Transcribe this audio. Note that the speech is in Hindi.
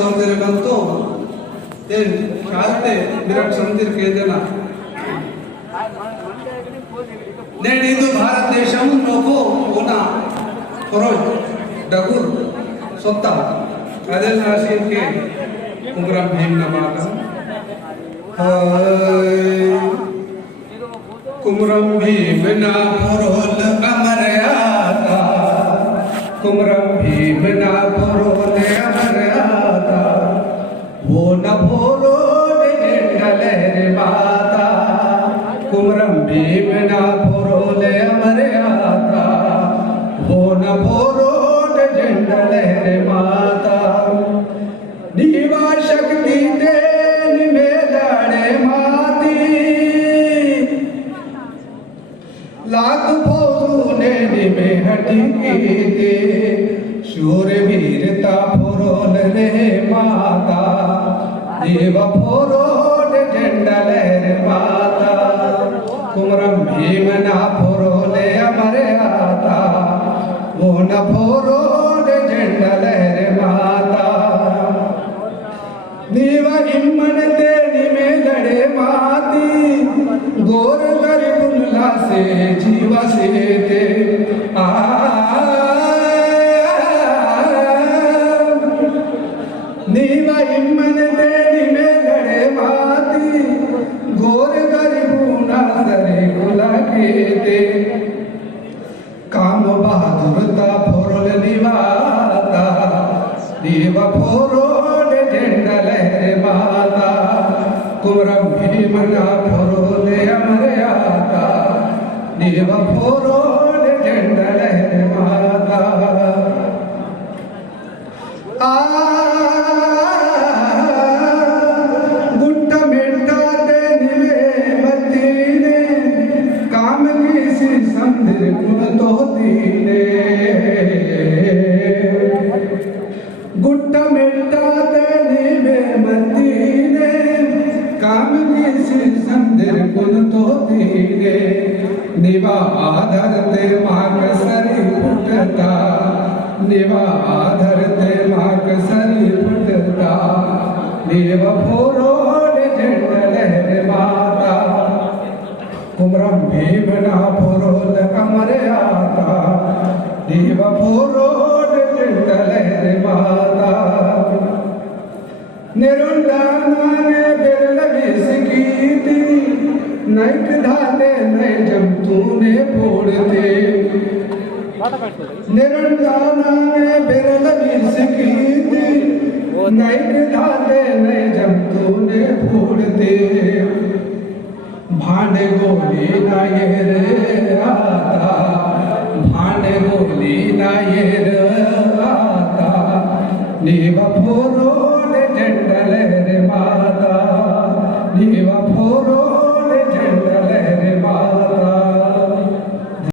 ತೋರಿದ್ರೆ ಬಂತು ಶಾಂತಿ ವಿರಾಟ್ ಸಂತಿರ್ ಕೇಂದ್ರನ నేను ఇది భారతదేశం నోకు ఉన్న ఫరోజ్ డగుర్ సొత్త అదే నాసిన్ కే కుమరం భీమ్ నమాక కుమరం భీమ్ నా ఫరోల్ అమరయాతా కుమరం భీమ్ నా ఫరోల్ అమరయాతా वो न फोरोल जंगले रे माता कुमरम भीम ना फोरोल अमर आता वो न फोरोल जंगले रे माता दीवा शक्ति देन में लड़े माती लाख फोने में हटी दे शूर वीरता फोरोल रे माता देव फोरोल झंडले रे माता कुमरम भीम ना फोरोले अमर आता वो न फोरोल झंडले रे माता देव हिम्मन तेरी में लड़े माती गोर गरीबुल्ला से जीवा से ते नीवा हिम्मन तेरी में लड़े माती गोर गरीबुना सरे गुला के ते काम बहादुरता फोरोल निवाता देवा फोरोल झंडले रे माता कुमरम भीम ना फोरोल अमर आता देवा फोरोल झंडले रे माता गुट्टा मिट्टा देने मदीने काम किसी संदेर कुल तो दीने निवा आधर ते माक सरी फुटता निवा आधर ते माक सरी फुटता देव फोरोल झंडले रे माता कुमरम भीम ना फोरोल अमर आता देव फोरोल झंडले रे माता निरुंडाने बिरल बिस्कीती नैक धाते नै जम तूने फोड़ते निरुंडाने बिरल बिस्कीती नैक धाते नै जम तूने फोड़ते भांडे गोली ना ये रे आता भांडे गोली ना ये रे आता नीवा फोरोल झंडले रे माता नीवा